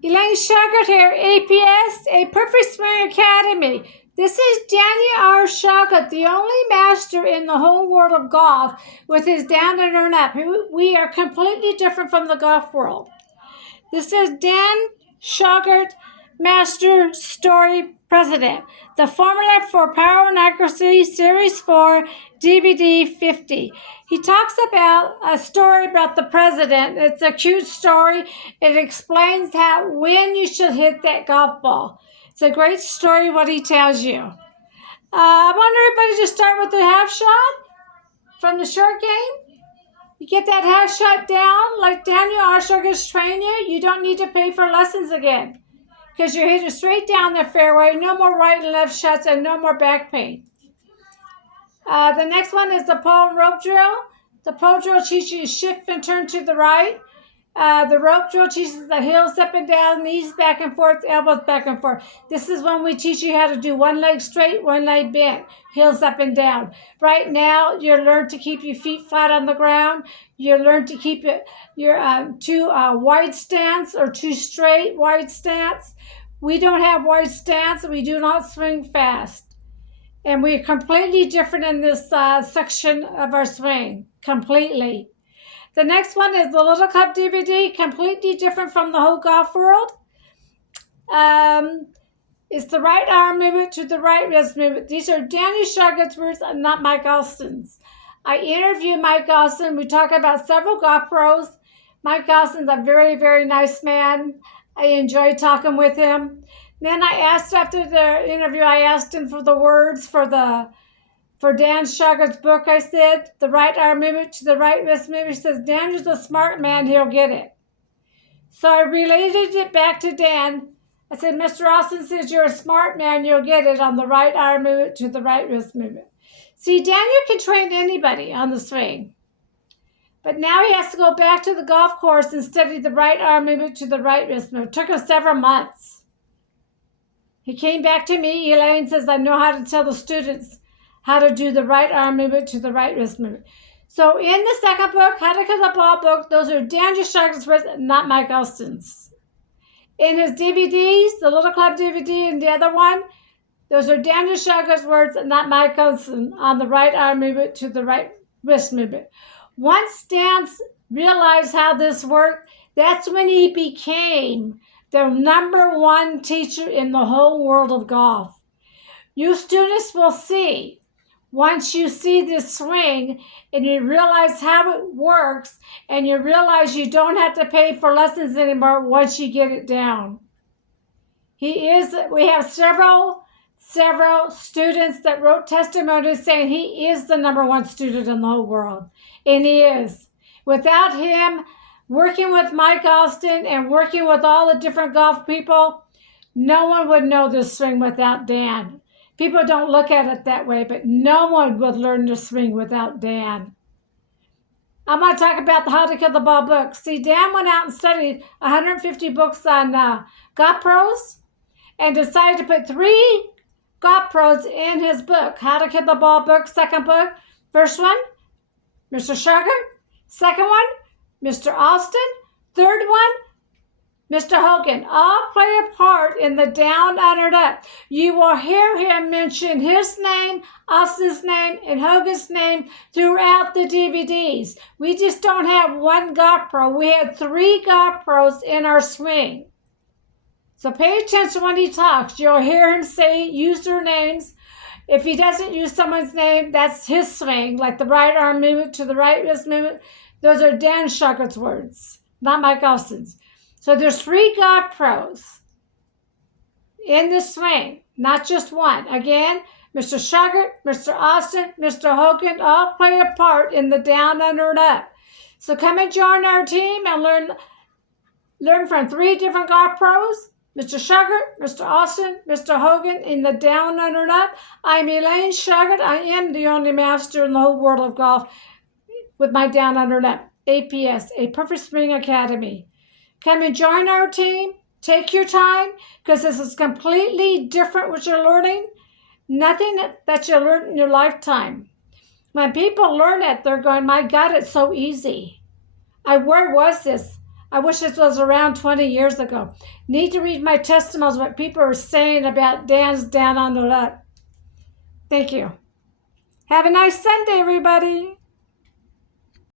Elaine Sugar here, APS, a Perfect Swing Academy. This is Daniel R. Sugar, the only master in the whole world of golf with his down and earn up. We are completely different from the golf world. This is Dan Sugar, Master Story President. The formula for Power and Accuracy, Series 4, DVD 50. He talks about a story about the president. It's a cute story. It explains when you should hit that golf ball. It's a great story what he tells you. I want everybody to start with the half shot from the short game. You get that half shot down like Daniel R. Sugar's trained you. You don't need to pay for lessons again because you're hitting straight down the fairway. No more right and left shots and no more back pain. The next one is the pole and rope drill. The pole drill teaches you to shift and turn to the right. The rope drill teaches the heels up and down, knees back and forth, elbows back and forth. This is when we teach you how to do one leg straight, one leg bent, heels up and down. Right now, you learn to keep your feet flat on the ground. You learn to keep your two wide stance or two straight wide stance. We don't have wide stance. We do not swing fast. And we're completely different in this section of our swing, completely. The next one is the Little Club DVD, completely different from the whole golf world. It's the right arm movement to the right wrist movement. These are Daniel Sugar's words, not Mike Alston's. I interviewed Mike Alston. We talk about several golf pros. Mike Alston's a very, very nice man. I enjoyed talking with him. Then I asked after the interview, I asked him for the words for Dan Sugar's book. I said, the right arm movement to the right wrist movement. He says, Daniel's a smart man, he'll get it. So I related it back to Dan. I said, Mr. Austin says you're a smart man, you'll get it on the right arm movement to the right wrist movement. See, Daniel can train anybody on the swing. But now he has to go back to the golf course and study the right arm movement to the right wrist movement. It took him several months. He came back to me. Elaine says, I know how to tell the students how to do the right arm movement to the right wrist movement. So in the second book, How to Kill the Ball book, those are Daniel Sugar's words, not Mike Alston's. In his DVDs, the Little Club DVD and the other one, those are Daniel Sugar's words, not Mike Alston, on the right arm movement to the right wrist movement. Once Dan realized how this worked, that's when he became the #1 teacher in the whole world of golf. You students will see, once you see this swing and you realize how it works and you realize you don't have to pay for lessons anymore once you get it down. We have several students that wrote testimonies saying he is the #1 student in the whole world. And he is. Without him, working with Mike Alston and working with all the different golf people, no one would know this swing without Dan. People don't look at it that way, but no one would learn to swing without Dan. I'm going to talk about the How to Kill the Ball book. See, Dan went out and studied 150 books on golf pros and decided to put 3 golf pros in his book. How to Kill the Ball book, second book. First one, Mr. Sugar. Second one, Mr. Alston. Third one, Mr. Hogan. All play a part in the down, under, up. You will hear him mention his name, Alston's name, and Hogan's name throughout the DVDs. We just don't have one golf pro. We have 3 golf pros in our swing. So pay attention when he talks. You'll hear him use their names. If he doesn't use someone's name, that's his swing, like the right arm movement to the right wrist movement. Those are Dan Sugar's words, not Mike Alston's. So there's 3 golf pros in this swing, not just one. Again, Mr. Sugar, Mr. Alston, Mr. Hogan all play a part in the down, under, and up. So come and join our team and learn from 3 different golf pros. Mr. Sugar, Mr. Alston, Mr. Hogan in the down, under, and up. I'm Elaine Sugar. I am the only master in the whole world of golf with my down, under, and up. APS, a Perfect Swing Academy. Come and join our team. Take your time because this is completely different what you're learning. Nothing that you learned in your lifetime. When people learn it, they're going, my God, it's so easy. Where was this? I wish this was around 20 years ago. Need to read my testimonials, what people are saying about Dan's down on the luck. Thank you. Have a nice Sunday, everybody.